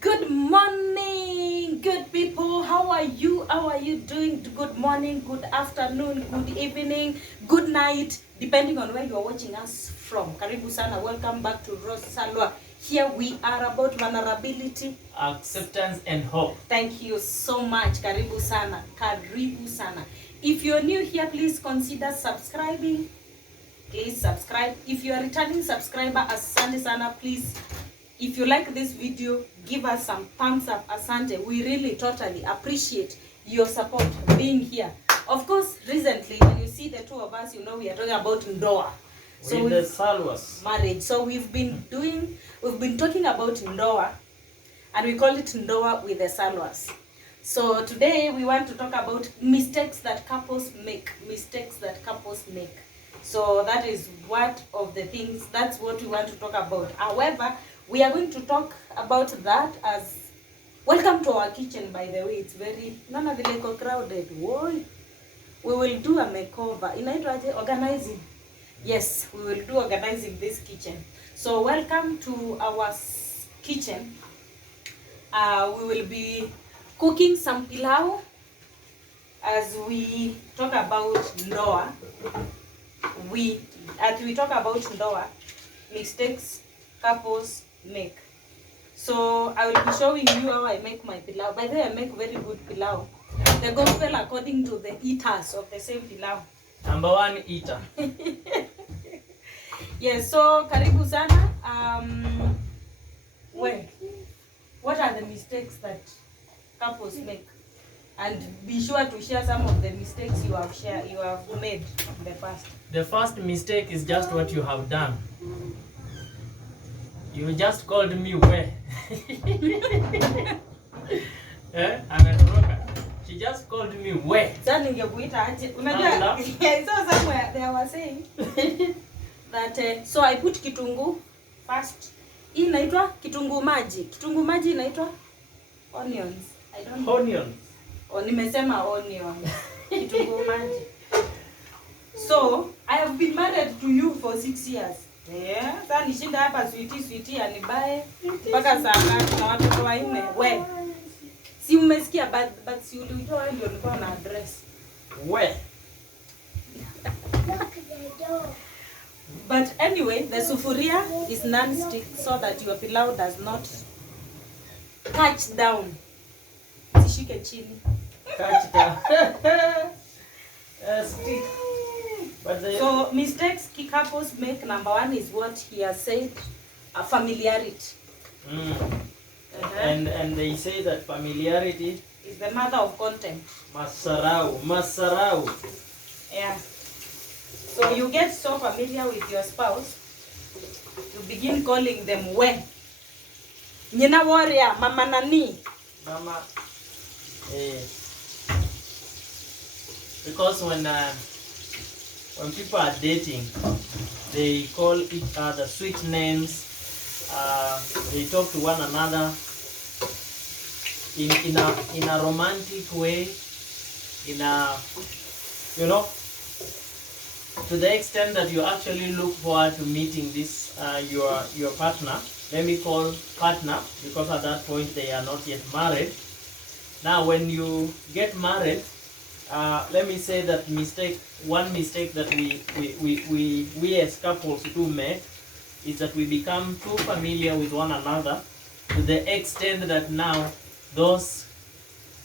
Good morning, good people. How are you? How are you doing? Good morning, good afternoon, good evening, good night, depending on where you are watching us from. Karibu sana. Welcome back to Rose Salwa. Here we are about vulnerability, acceptance and hope. Thank you so much. Karibu sana. Karibu sana. If you're new here, please consider subscribing. Please subscribe. If you are returning subscriber, asante sana. Please, if you like this video, give us some thumbs up. Asante. We really totally appreciate your support being here. Of course, recently when you see the two of us, you know we are talking about ndoa. So with the Salwas. Marriage. So we've been talking about ndoa, and we call it ndoa with the Salwas. So today we want to talk about mistakes that couples make. Mistakes that couples make. So that is that's what we want to talk about. However, we are going to talk about that as welcome to our kitchen, by the way. It's very crowded. Whoa. We will do a makeover. Inaitwaje? Organizing. Yes, we will do organizing this kitchen. So welcome to our kitchen. We will be cooking some pilau as we talk about ndoa. As we talk about ndoa, mistakes couples make. So I will be showing you how I make my pilau. By the way, I make very good pilau. The gospel according to the eaters of the same pilau. Number one eater. Yes, so karibu sana. What are the mistakes that couples make? And be sure to share some of the mistakes you have made in the past. The first mistake is just what you have done. You just called me where? She just called me where? So somewhere they were saying that so I put kitungu first. Hii inaitwa kitungu maji. Kitungu maji inaitwa onions. I don't know. Onions. Nimesema onion. Kitungu maji. So I have been married to you for 6 years. Yeah. Sasa nishinda hapa sweetie anibae mpaka saa ngapi na watoto wanne. We. Si umesikia but si ulitoa wewe ndio ulikuwa na address. We. But anyway, the sufuria is non-stick so that your pilau does not catch down. Sishike chini. Catch down. Stick. So mistakes couples make, number one is what he has said, familiarity. And they say that familiarity is the mother of contempt. Masarau. Yeah. So you get so familiar with your spouse, you begin calling them when. Nina warrior, mama nani. Mama. Because when people are dating, they call each other sweet names. They talk to one another in a romantic way, to the extent that you actually look forward to meeting this your partner. Let me call partner because at that point they are not yet married. Now when you get married, let me say that one mistake that we as couples do make is that we become too familiar with one another to the extent that now those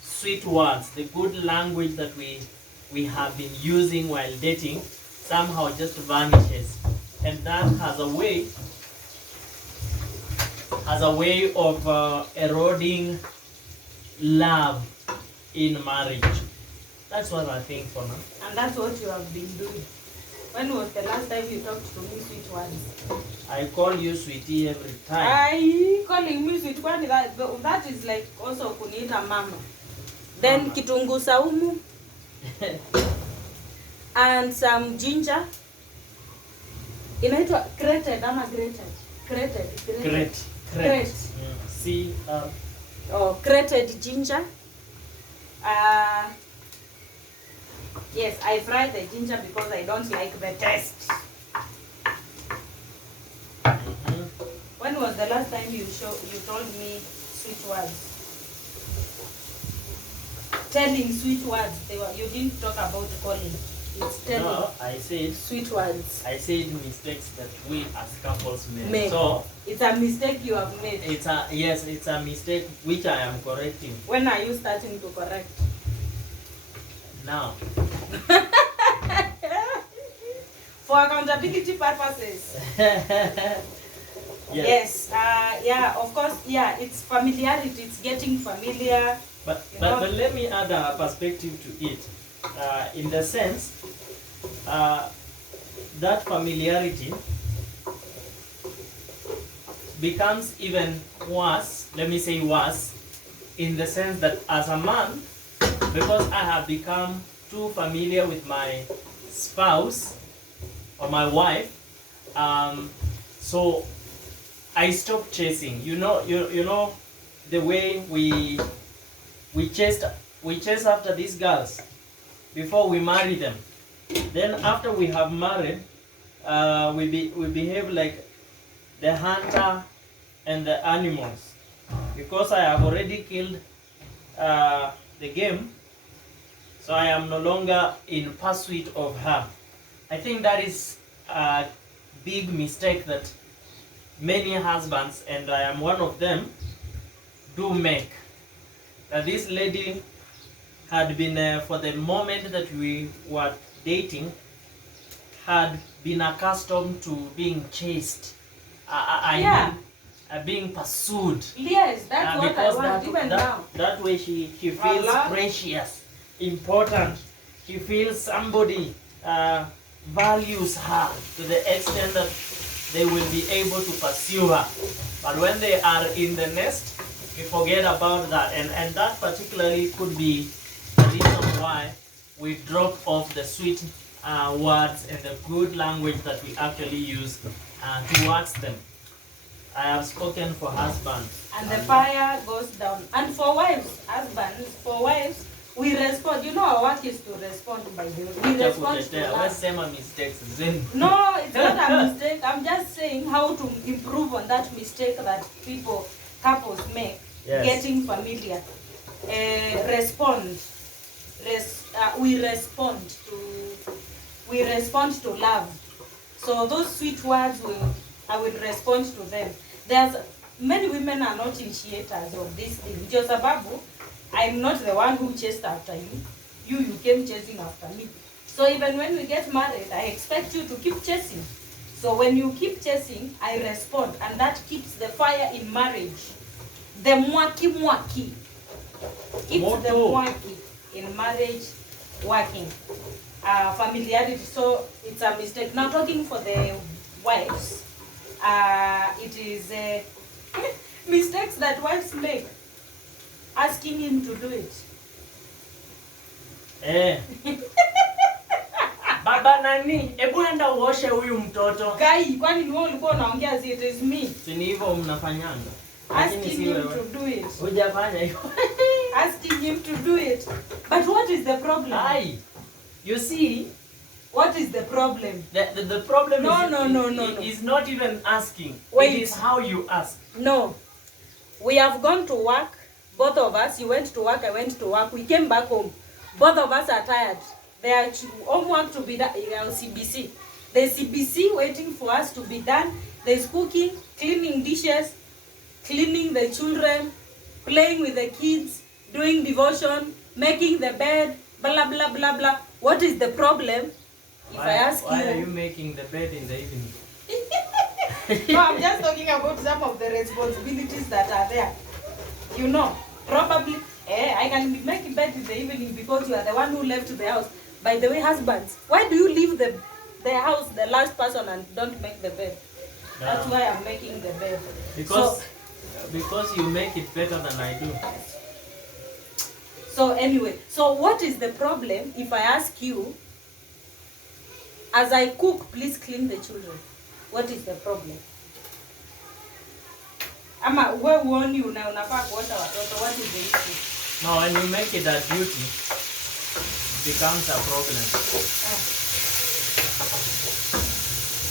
sweet words, the good language that we have been using while dating, somehow just vanishes, and that has a way of eroding love in marriage. That's what I think for now. And that's what you have been doing. When was the last time you talked to me sweet words? I call you sweetie every time. Calling me sweet words, that is like also kuniita mama. Then kitungu saumu and some ginger. Inaitwa grated ama grated? Grated. Grated ginger. Yes, I fry the ginger because I don't like the taste. When was the last time you told me sweet words. Telling sweet words. You didn't talk about calling. It's telling. No, I said Sweet words. I said mistakes that we as couples make. Make. So It's a mistake you have made. it's a mistake which I am correcting When are you starting to correct? now. For accountability purposes. Yes. Yeah, of course, yeah, it's familiarity, it's getting familiar. But You know? let me add a perspective to it. In the sense that familiarity becomes even worse, let me say worse, in the sense that as a man, because I have become too familiar with my spouse or my wife, so I stopped chasing. You know the way we chase after these girls before we marry them. Then after we have married, we behave like the hunter and the animals. Because I have already killed the game, so I am no longer in pursuit of her. I think that is a big mistake that many husbands, and I am one of them, do make. This lady had been, for the moment that we were dating, had been accustomed to being chased. I mean, being pursued. Yes, that's what I because want even now. that way she feels precious, important. She feels somebody values her to the extent that they will be able to pursue her. But when they are in the nest, we forget about that. And that particularly could be the reason why we drop off the sweet words and the good language that we actually use towards them. I have spoken for husbands. And the fire goes down. And for wives, husbands, for wives, we respond. You know, our work is to respond by the way. We respond to love. Mistakes. No, it's not a mistake. I'm just saying how to improve on that mistake that couples make. Yes. Getting familiar. We respond to love. So those sweet words I will respond to them. There's many women are not initiators of this thing. Ndio sababu I'm not the one who chased after you. You came chasing after me. So even when we get married, I expect you to keep chasing. So when you keep chasing, I respond, and that keeps the fire in marriage. The mwaki keeps the mwaki in marriage working. Familiarity. So it's a mistake. Now talking for the wives, it is mistakes that wives make. Asking him to do it. Baba nani, ebu enda uoshe huyu mtoto. Kai, kwani ni wewe ulikuwa unaongea it is me. Si ni hivyo mnafanyanga. Asking him to do it. Hujafanya hivyo. Asking him to do it. But what is the problem? Aye. You see, what is the problem? The problem is not even asking. Wait. It is how you ask. No. We have gone to work. Both of us, you went to work, I went to work. We came back home. Both of us are tired. There are homework to be done. CBC. There's CBC waiting for us to be done. There's cooking, cleaning dishes, cleaning the children, playing with the kids, doing devotion, making the bed, blah, blah, blah, blah. What is the problem? Why are you making the bed in the evening? No, I'm just talking about some of the responsibilities that are there. You know, probably, I can make bed in the evening because you are the one who left the house. By the way, husbands, why do you leave the house, the last person, and don't make the bed? That's why I'm making the bed. Because you make it better than I do. So anyway, so what is the problem if I ask you, as I cook, please clean the children? What is the problem? Ama wewe uoni unafaa kuosha watoto, what is the issue? No, when you make it a duty, it becomes a problem.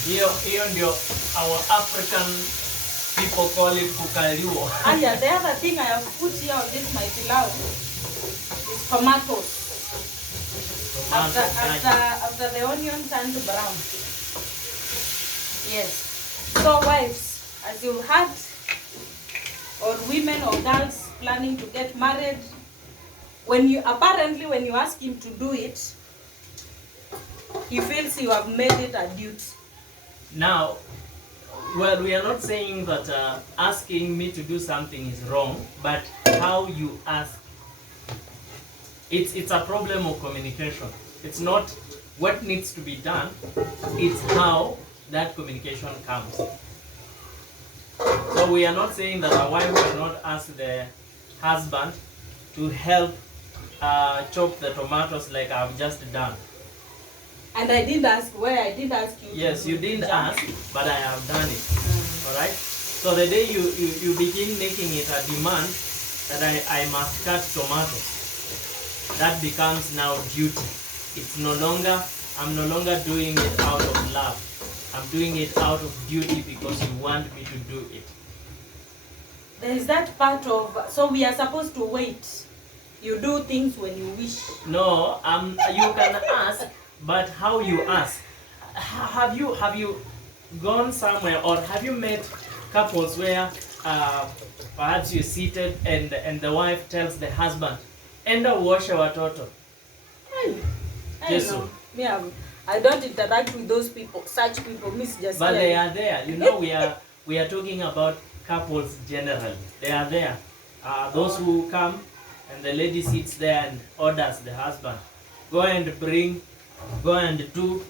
Hiyo ndio our African People call it kukaliwa. Ah, yeah, the other thing I have put here on this my pilau is tomatoes. After the onion turned brown. Yes. So wives, as you had, or women or girls planning to get married, when you ask him to do it, he feels you have made it a duty. Now, well, we are not saying that asking me to do something is wrong, but how you ask, it's a problem of communication. It's not what needs to be done, it's how that communication comes. So we are not saying that a wife will not ask the husband to help chop the tomatoes like I've just done. And I didn't ask you. Yes, you didn't ask, but I have done it. Alright? So the day you begin making it a demand that I must cut tomatoes, that becomes now duty. It's no longer, I'm no longer doing it out of love. I'm doing it out of duty because you want me to do it. There is that part of, so we are supposed to wait. You do things when you wish. No, you can ask, but how you ask. Have you gone somewhere, or have you met couples where perhaps you're seated and the wife tells the husband, "Enda uoshe watoto." I know. Yeah, I don't interact with those people, such people. Miss just. But they are there. You know, we are talking about couples generally. They are there. Those who come and the lady sits there and orders the husband, go and do.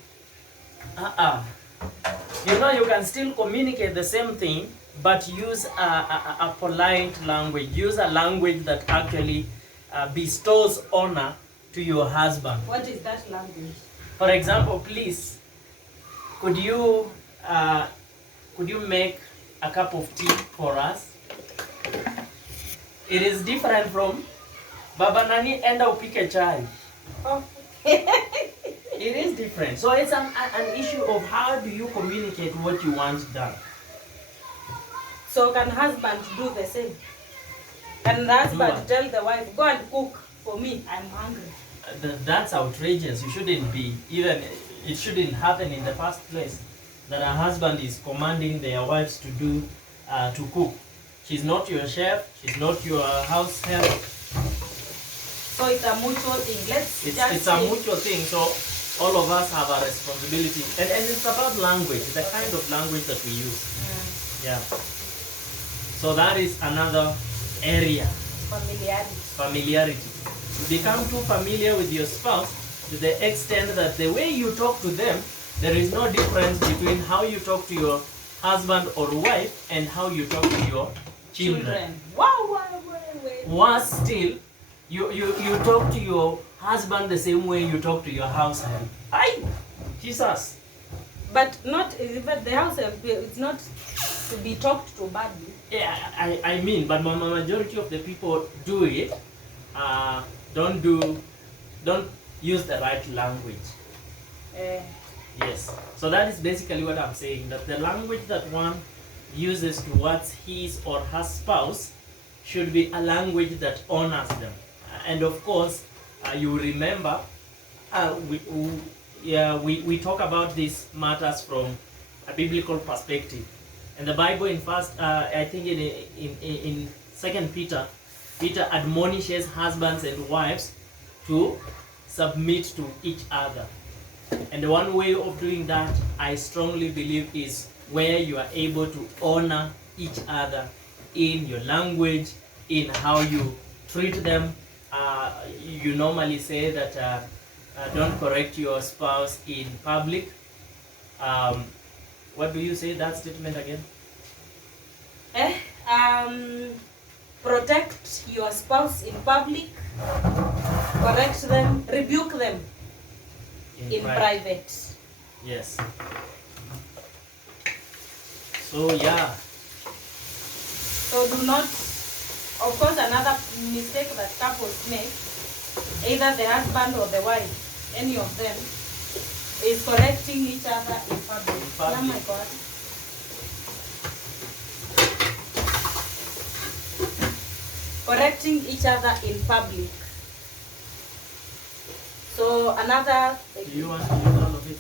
You know, you can still communicate the same thing, but use a polite language. Use a language that actually bestows honor to your husband. What is that language? For example, please, could you make a cup of tea for us? It is different from Baba Nani enda upike chai. Oh. It is different. So it's an issue of how do you communicate what you want done. So can husband do the same? Can the husband tell the wife, go and cook for me, I'm hungry? That's outrageous. You shouldn't be, even it shouldn't happen in the first place, that a husband is commanding their wives to do to cook. She's not your chef, she's not your house help. So it's a mutual thing. It's a mutual thing. So all of us have a responsibility, and it's about language, the kind of language that we use. Yeah. So that is another area. Familiarity. You become too familiar with your spouse to the extent that the way you talk to them, there is no difference between how you talk to your husband or wife and how you talk to your children. Wow. Worse still, you talk to your husband the same way you talk to your house help. Aye, Jesus. But not even the house help. It's not to be talked to badly. Yeah, I mean, but majority of the people do it. Don't use the right language. Yes. So that is basically what I'm saying, that the language that one uses towards his or her spouse should be a language that honors them. And of course, you remember, we talk about these matters from a biblical perspective. And the Bible in I think in 2 Peter, Peter admonishes husbands and wives to submit to each other. And the one way of doing that, I strongly believe, is where you are able to honor each other in your language, in how you treat them. You normally say that don't correct your spouse in public. What do you say that statement again? Protect your spouse in public, correct them, rebuke them in private. Yes. So yeah. So do not, of course, another mistake that couples make, either the husband or the wife, any of them, is correcting each other in public. Oh my God. correcting each other in public. So another. Do you want to use all of it?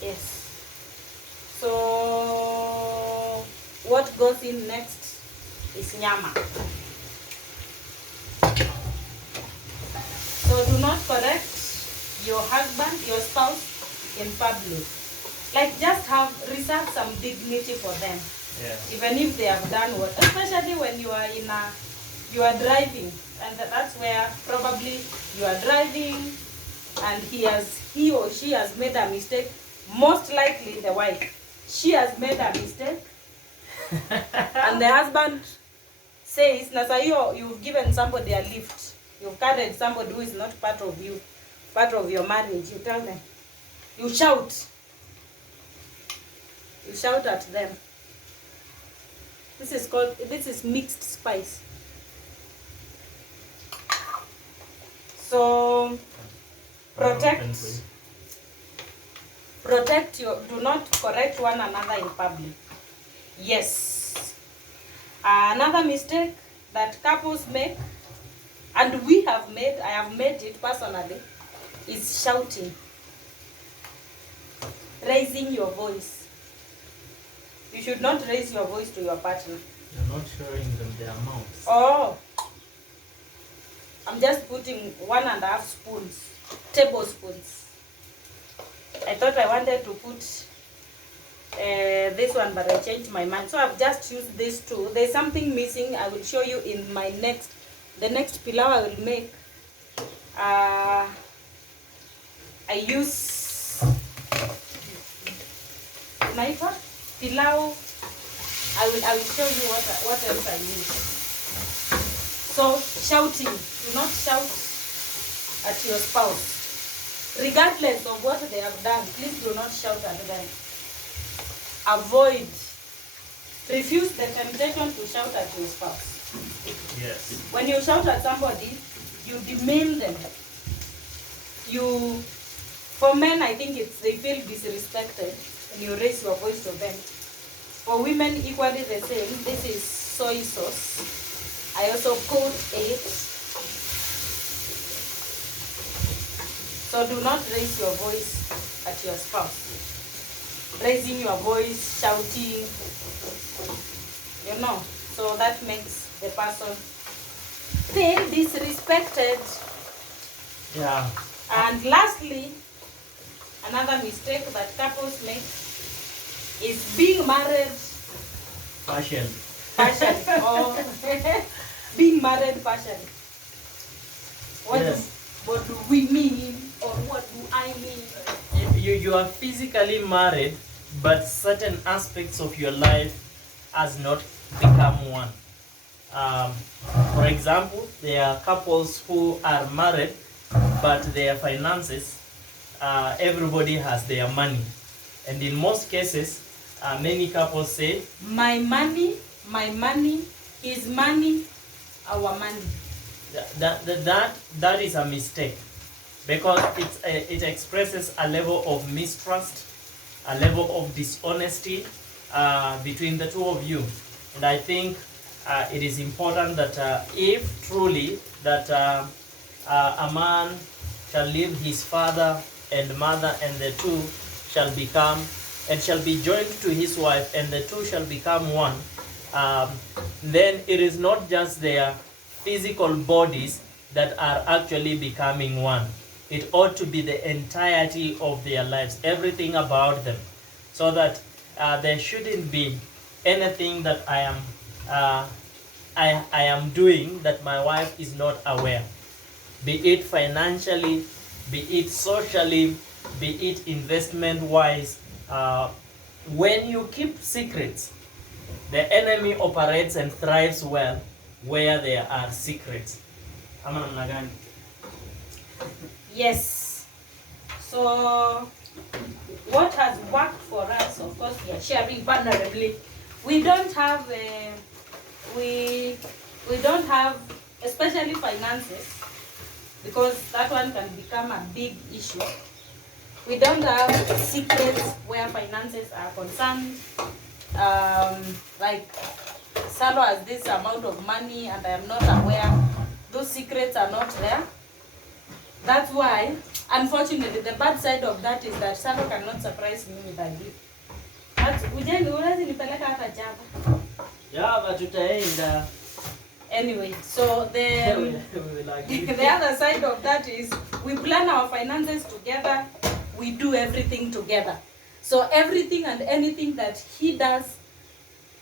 Yes. So what goes in next is nyama. So do not correct your husband, your spouse in public. Like just reserve some dignity for them. Yeah. Even if they have done what, especially when you are you are driving, and that's where probably you are driving and he or she has made a mistake. Most likely the wife, she has made a mistake. And the husband says, Nasayo, you've given somebody a lift. You've carried somebody who is not part of you, part of your marriage. You tell them. You shout. You shout at them. This is mixed spice. So do not correct one another in public. Yes. Another mistake that couples make, and I have made it personally, is shouting. Raising your voice. You should not raise your voice to your partner. You're not showing them their mouths. Oh. I'm just putting 1.5 spoons, tablespoons. I thought I wanted to put this one, but I changed my mind. So I've just used these two. There's something missing. I will show you in the next pilau I will make. I use pilau. I will show you what else I use. So shouting, do not shout at your spouse. Regardless of what they have done, please do not shout at them. Avoid. Refuse the temptation to shout at your spouse. Yes. When you shout at somebody, you demean them. For men, I think they feel disrespected when you raise your voice to them. For women, equally the same. This is soy sauce. I also put it. So do not raise your voice at your spouse. Raising your voice, shouting, so that makes the person feel disrespected. Yeah. And lastly, another mistake that couples make is being married. Passion. Or being married passion. What do we mean, or what do I mean? You are physically married, but certain aspects of your life has not become one. For example, there are couples who are married, but their finances, everybody has their money. And in most cases, many couples say, my money, his money, our money. That is a mistake, because it expresses a level of mistrust, a level of dishonesty between the two of you. And I think it is important that if truly that a man shall leave his father and mother, and the two shall become and shall be joined to his wife, and the two shall become one, then it is not just their physical bodies that are actually becoming one. It ought to be the entirety of their lives, everything about them, so that there shouldn't be anything that I am doing that my wife is not aware, be it financially, be it socially, be it investment wise. When you keep secrets, the enemy operates and thrives well where there are secrets. Yes. So what has worked for us, of course, we are sharing vulnerably. We don't have especially finances, because that one can become a big issue. We don't have secrets where finances are concerned. Like Salo has this amount of money and I am not aware. Those secrets are not there. That's why, unfortunately, the bad side of that is that Salo cannot surprise me with a gift. Yeah, but tutaenda. Anyway, so the the other side of that is we plan our finances together, we do everything together. So everything and anything that he does,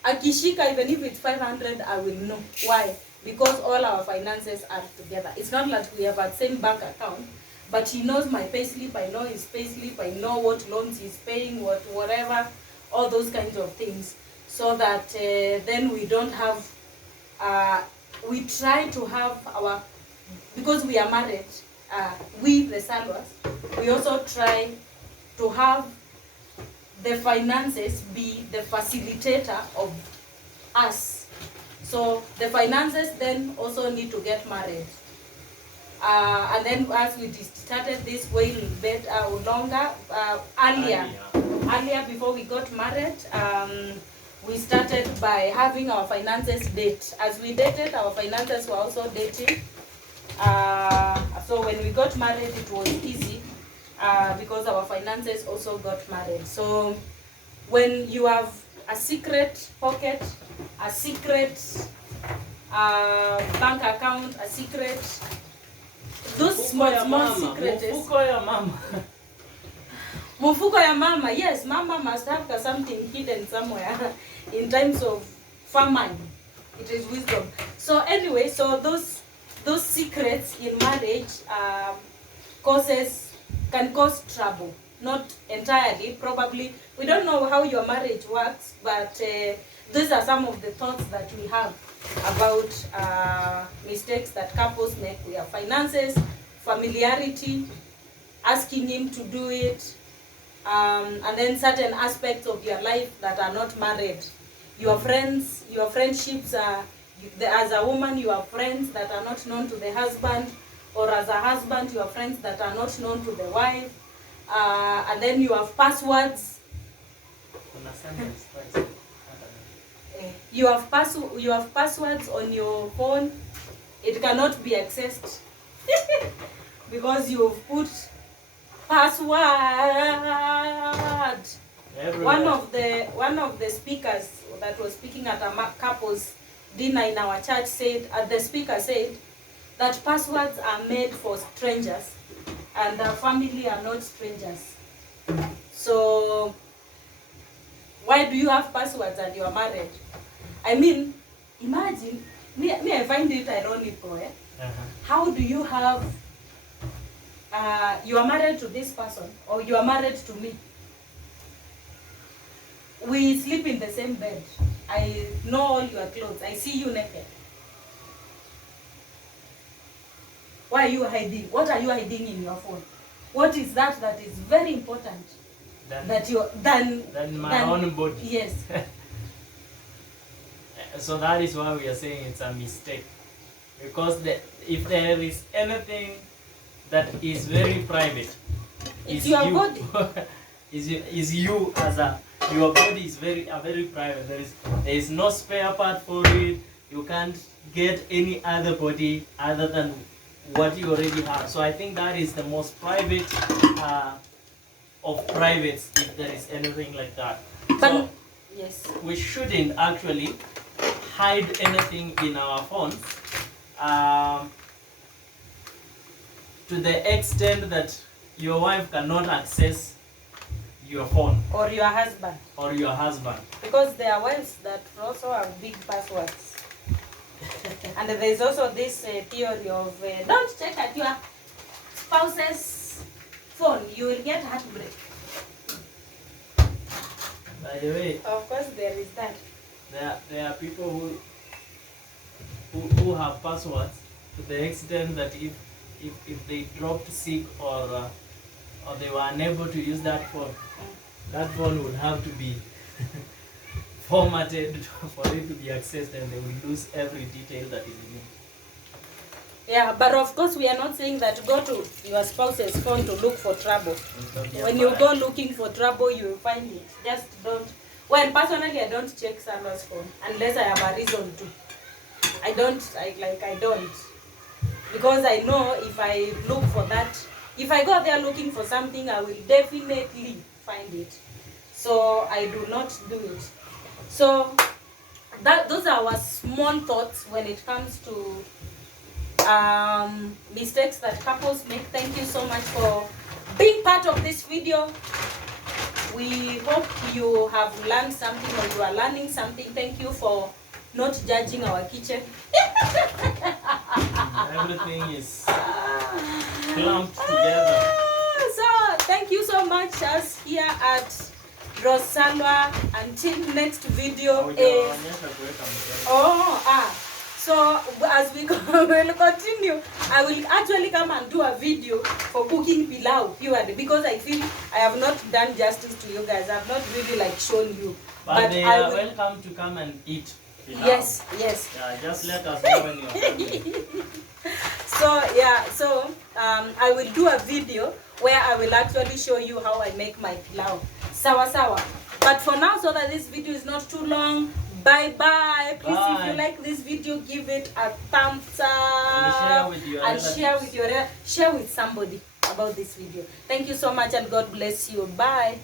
akishika, even if it's 500, I will know. Why? Because all our finances are together. It's not like we have a same bank account, but he knows my payslip, I know his payslip, I know what loans he's paying, whatever, all those kinds of things, so that then we don't have, we try to have our, because we are married, we the Salwas, we also try to have the finances be the facilitator of us. So the finances then also need to get married. And then as we started this way longer, earlier before we got married, we started by having our finances date. As we dated, our finances were also dating. So when we got married, it was easy because our finances also got married. So when you have a secret pocket, a secret bank account, a secret, those small secrets. Mufuko ya mama. Mufuko ya mama, yes, mama must have something hidden somewhere in times of famine. It is wisdom. So anyway, so those secrets in marriage can cause trouble. Not entirely, probably. We don't know how your marriage works, but these are some of the thoughts that we have about mistakes that couples make. We have finances, familiarity, asking him to do it, and then certain aspects of your life that are not married. Your friends, your friendships are, as a woman, you have friends that are not known to the husband, or as a husband, you have friends that are not known to the wife, and then you have passwords. You have passwords on your phone. It cannot be accessed because you've put password. Everywhere. One of the speakers that was speaking at a couples dinner in our church said, the speaker said that passwords are made for strangers and the family are not strangers. So why do you have passwords and you are married? I mean, imagine, me I find it ironical, eh? How do you have, you are married to this person, or you are married to me. We sleep in the same bed. I know all your clothes. I see you naked. Why are you hiding? What are you hiding in your phone? What is that is very important? Than my own body. Yes. So that is why we are saying it's a mistake. Because if there is anything that is very private, it's your you. body. is you as your body is very private. There is no spare part for it. You can't get any other body other than what you already have. So I think that is the most private of privates, if there is anything like that. So yes, we shouldn't actually hide anything in our phones to the extent that your wife cannot access your phone, or your husband, because there are wives that also have big passwords. And there is also this theory of don't check at your spouse's phone, you will get heartbreak. By the way, of course there is that. There are people who have passwords to the extent that if they dropped sick or they were unable to use that phone would have to be formatted for it to be accessed, and they will lose every detail that is in it. Yeah, but of course we are not saying that go to your spouse's phone to look for trouble. When you go looking for trouble, you will find it. Just don't. Well, personally, I don't check Salwa's phone unless I have a reason to. I don't, because I know if I look for that, if I go there looking for something, I will definitely find it. So I do not do it. So those are our small thoughts when it comes to mistakes that couples make. Thank you so much for being part of this video. We hope you have learned something or you are learning something. Thank you for not judging our kitchen. Everything is clumped together. So thank you so much, us here at Rosalwa. Until next video is so as we will continue, I will actually come and do a video for cooking pilau purely, because I feel I have not done justice to you guys. I have not really like shown you. But they are welcome to come and eat pilau. Yes. Yeah, just let us know when you're coming. So I will do a video where I will actually show you how I make my pilau. Sawa. But for now, so that this video is not too long, bye. Please, if you like this video, give it a thumbs up and share with somebody about this video. Thank you so much, and God bless you. Bye.